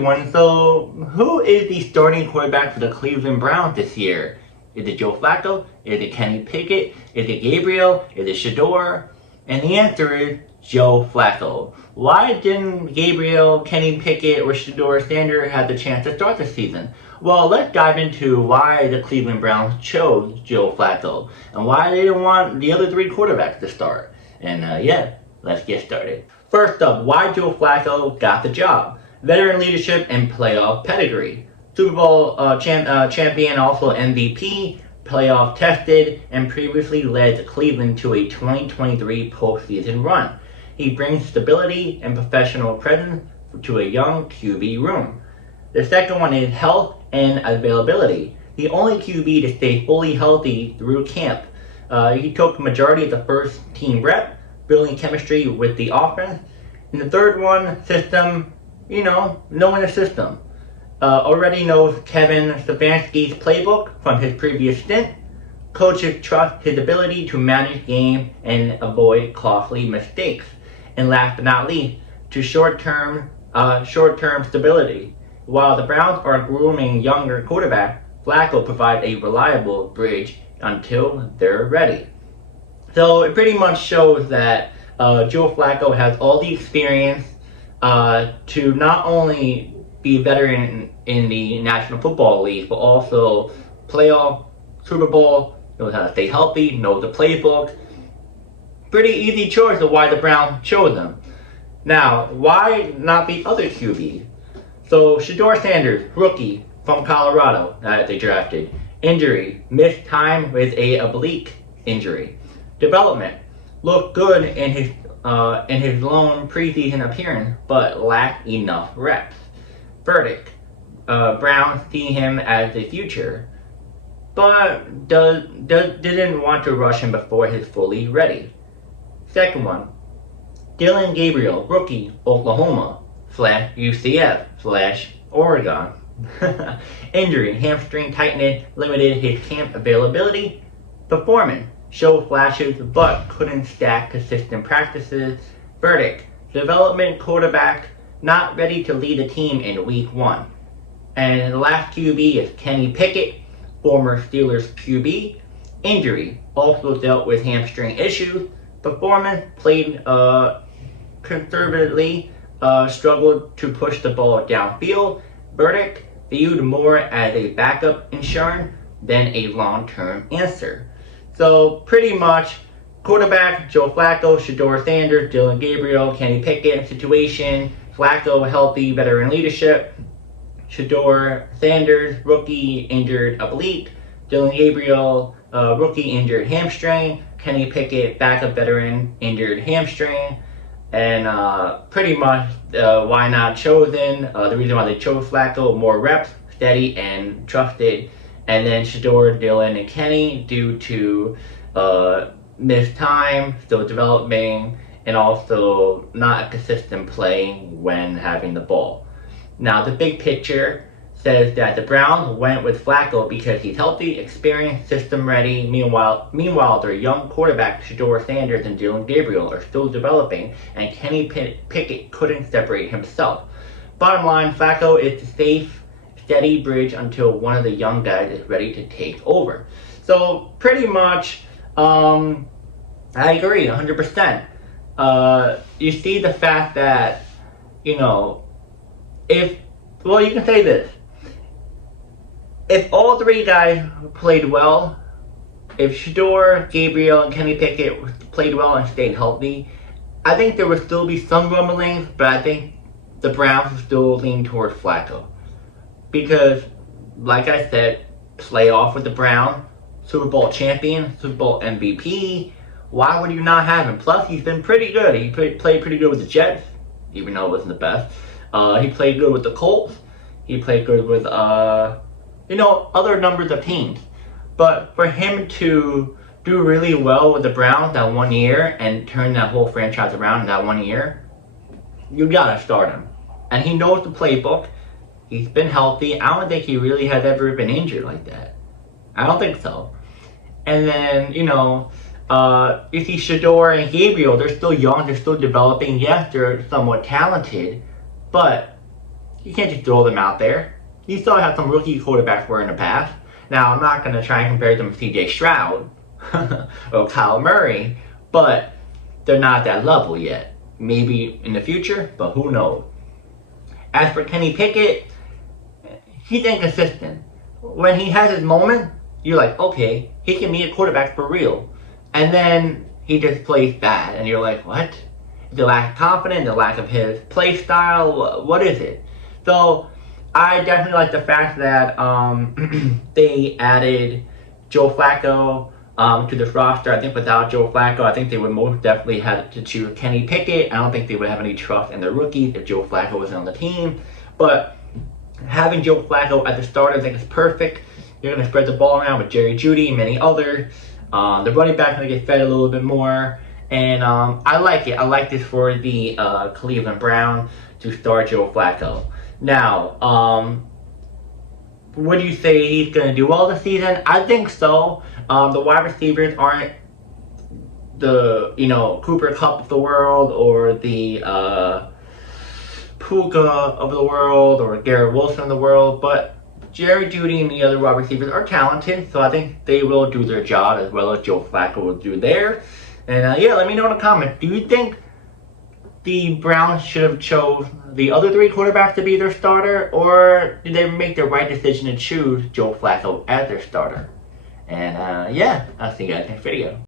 everyone. So, who is the starting quarterback for the Cleveland Browns this year? Is it Joe Flacco? Is it Kenny Pickett? Is it Gabriel? Is it Shedeur? And the answer is Joe Flacco. Why didn't Gabriel, Kenny Pickett, or Shedeur Sanders have the chance to start the season? Well, let's dive into why the Cleveland Browns chose Joe Flacco and why they didn't want the other three quarterbacks to start. And let's get started. First up, why Joe Flacco got the job. Veteran leadership and playoff pedigree. Super Bowl champion, also MVP, playoff tested, and previously led Cleveland to a 2023 postseason run. He brings stability and professional presence to a young QB room. The second one is health and availability. The only QB to stay fully healthy through camp. He took the majority of the first team rep, building chemistry with the offense. And the third one, system, knowing the system. Already knows Kevin Stefanski's playbook from his previous stint. Coaches trust his ability to manage game and avoid costly mistakes. And last but not least, to short-term stability. While the Browns are grooming younger quarterback, Flacco provides a reliable bridge until they're ready. So it pretty much shows that Joe Flacco has all the experience to not only be a veteran in the National Football League, but also playoff, Super Bowl, knows how to stay healthy, knows the playbook. Pretty easy choice of why the Browns chose him. Now, why not the other QB? So, Shedeur Sanders, rookie from Colorado that they drafted. Injury, missed time with a oblique injury. Development, looked good in his lone preseason appearance, but lacked enough reps. Verdict, Browns see him as the future, but didn't want to rush him before he's fully ready. Second one, Dillon Gabriel, rookie, Oklahoma, /UCF, /Oregon. Injury, hamstring tightness limited his camp availability. Performance, showed flashes but couldn't stack consistent practices. Verdict, development quarterback, not ready to lead a team in week 1. And the last QB is Kenny Pickett, former Steelers QB. Injury, also dealt with hamstring issues. Performance, played conservatively, struggled to push the ball downfield. Verdict, viewed more as a backup insurance than a long-term answer. So pretty much, quarterback, Joe Flacco, Shedeur Sanders, Dillon Gabriel, Kenny Pickett situation. Flacco, healthy, veteran leadership. Shedeur Sanders, rookie, injured oblique. Dillon Gabriel, rookie, injured hamstring. Kenny Pickett, backup veteran, injured hamstring. And pretty much why not chosen. The reason why they chose Flacco, more reps, steady and trusted. And then Shedeur, Dillon, and Kenny due to missed time, still developing, and also not a consistent play when having the ball. Now the big picture says that the Browns went with Flacco because he's healthy, experienced, system ready. Meanwhile, their young quarterback Shedeur Sanders and Dillon Gabriel are still developing, and Kenny Pickett couldn't separate himself. Bottom line, Flacco is the safe, steady bridge until one of the young guys is ready to take over. So pretty much, I agree 100%. You see the fact that, you can say this. If all three guys played well, if Shedeur, Gabriel, and Kenny Pickett played well and stayed healthy, I think there would still be some rumblings, but I think the Browns would still lean towards Flacco. Because, like I said, playoff with the Browns, Super Bowl champion, Super Bowl MVP, why would you not have him? Plus, he's been pretty good. He played pretty good with the Jets, even though it wasn't the best. He played good with the Colts. He played good with, other numbers of teams. But for him to do really well with the Browns that 1 year and turn that whole franchise around in that 1 year, you gotta start him. And he knows the playbook. He's been healthy. I don't think he really has ever been injured like that. I don't think so. And then, you see Shedeur and Gabriel, they're still young, they're still developing. Yes, they're somewhat talented, but You can't just throw them out there. You still have some rookie quarterbacks were in the past. Now, I'm not going to try and compare them to C.J. Stroud or Kyle Murray, but they're not at that level yet. Maybe in the future, but who knows. As for Kenny Pickett, he's inconsistent. When he has his moment, you're like, okay, he can be a quarterback for real. And then he just plays bad, and you're like, what? The lack of confidence, the lack of his play style, what is it? So, I definitely like the fact that they added Joe Flacco to this roster. I think without Joe Flacco, I think they would most definitely have to choose Kenny Pickett. I don't think they would have any trust in their rookies if Joe Flacco wasn't on the team. But having Joe Flacco as a starter, I think is perfect. You're going to spread the ball around with Jerry Jeudy and many others. The running back going to get fed a little bit more. And I like it. I like this for the Cleveland Browns to start Joe Flacco. Now, what do you say he's going to do well this season? I think so. The wide receivers aren't the, Cooper Kupp of the world or the Puka of the world or Garrett Wilson of the world, but Jerry Jeudy and the other wide receivers are talented, so I think they will do their job as well as Joe Flacco will do theirs. And let me know in the comments. Do you think the Browns should have chose the other three quarterbacks to be their starter, or did they make the right decision to choose Joe Flacco as their starter? And I'll see you guys next video.